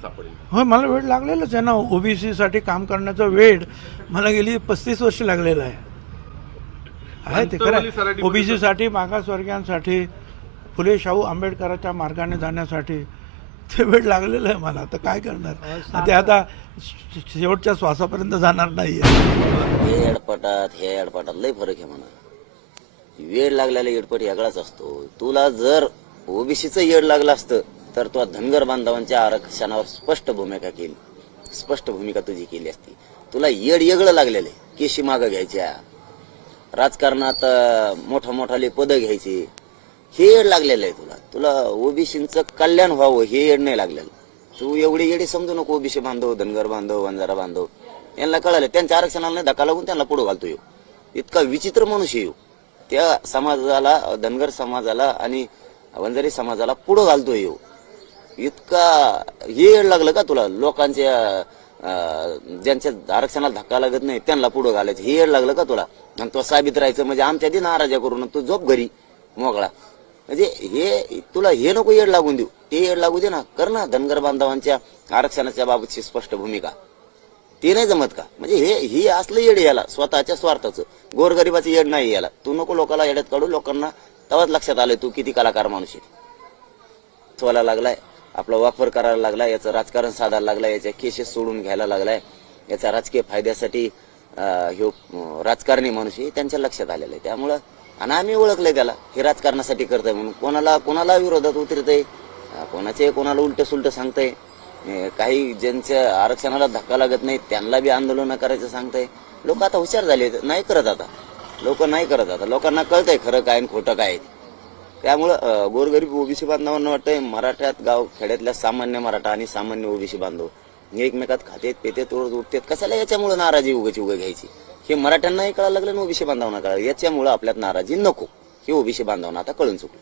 सापडेल. हो मला वेळ लागलेलाच आहे ना. ओबीसी साठी काम करण्याचा वेळ मला गेली पस्तीस वर्ष लागलेला आहे. आहे ते खरं सराटीमध्ये ओबीसी साठी मागासवर्गीयांसाठी फुले शाहू आंबेडकरांच्या मार्गाने जाण्यासाठी ते वेळ लागलेलं आहे मला. तर काय करणार? ते आता शेवटच्या श्वासापर्यंत जाणार नाही हे एडपटात हे एडपटात लय फरक आहे म्हणा. वेळ लागलेला एडपट वेगळाच असतो. तुला जर ओबीसीचं येड लागलं असतं तर तो धनगर बांधवांच्या आरक्षणावर स्पष्ट भूमिका केली. स्पष्ट भूमिका तुझी केली असती. तुला येड येगळं लागलेलं आहे केशी मागं घ्यायच्या. राजकारणात मोठा मोठाले पदं घ्यायची. हे येड लागलेलं आहे तुला. तुला ओबीसीचं कल्याण व्हावं हे येड नाही लागलेलं. तू एवढे येडे समजू नको ओबीसी बांधव धनगर बांधव वंजारा बांधव. यांना कळालं त्यांच्या आरक्षणाला नाही धक्का लागून त्यांना पुढे घालतो येऊ. इतका विचित्र मनुष्य येऊ. त्या समाजाला धनगर समाजाला आणि वंजारी समाजाला पुढं घालतो येऊ. इतका हे येड लागलं का तुला? लोकांच्या ज्यांच्या आरक्षणाला धक्का लागत नाही त्यांना पुढं घालायचं. हे येड लागलं का तुला? आणि तो साबित राहायचं म्हणजे आमच्या दिन नाराजा करून तू झोप घरी मोकळा. म्हणजे हे तुला हे नको येड लागून देऊ. ते येड लागू दे ना. कर ना धनगर बांधवांच्या आरक्षणाच्या बाबतची स्पष्ट भूमिका. ते नाही जमत का? म्हणजे हे ही असलं येड याला स्वतःच्या स्वार्थाचं. गोरगरिबाचं येड नाही याला. तू नको लोकांना येड्यात काढू. लोकांना तेव्हाच लक्षात आलं तू किती कलाकार माणूस आहे. लागलाय. आपला वापर करायला लागला याचं राजकारण साधायला लागला याच्या केसेस सोडून घ्यायला लागलाय. याचा राजकीय फायद्यासाठी हे राजकारणी माणूस हे त्यांच्या लक्षात आलेलं आहे. त्यामुळं आणि आम्ही ओळखलंय त्याला. हे राजकारणासाठी करतंय म्हणून. कोणाला कोणाला विरोधात उतरतंय? कोणाचे कोणाला उलट सुलट सांगतंय काही ज्यांच्या आरक्षणाला धक्का लागत नाही त्यांना बी आंदोलन करायचं सांगतंय. लोक आता हुशार झाले नाही करत आता. लोक नाही करत आता. लोकांना कळतंय खरं काय आणि खोटं काय आहे. त्यामुळं गोरगरीब ओबीसी बांधवांना वाटतंय मराठ्यात गाव खेड्यातल्या सामान्य मराठा आणि सामान्य ओबीसी बांधव एकमेकात खातेत पेतेत रोज उठतेत कशाला याच्यामुळे नाराजी उगाची उगा घ्यायची? हे मराठ्यांनाही कळायला लागलं ना ओबीसी बांधवांना कळालं याच्यामुळं आपल्यात नाराजी नको. हे ओबीसी बांधवांना आता कळून चुकलं.